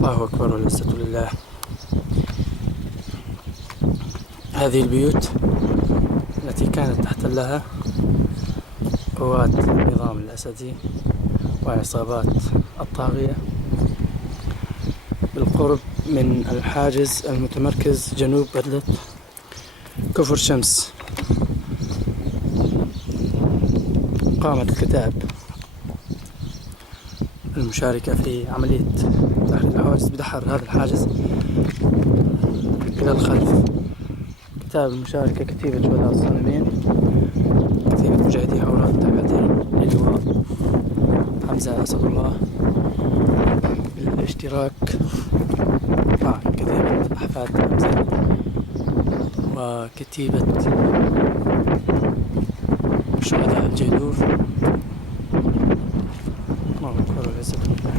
الله أكبر والعزة لله. هذه البيوت التي كانت تحتلها قوات النظام الأسدي وعصابات الطاغية بالقرب من الحاجز المتمركز جنوب بدلة كفر شمس. قامت الكتائب المشاركة في عملية تحرير الحواجز بدحر هذا الحاجز إلى الخلف. الكتائب المشاركة كتيبة شهداء الصنمين، كتيبة مجاهدي حوراء التابعتين للواء حمزة أسد الله بالاشتراك مع كتيبة أحفاد حمزة وكتيبة شهداء الجيدور. الله أكبر والعزة لله.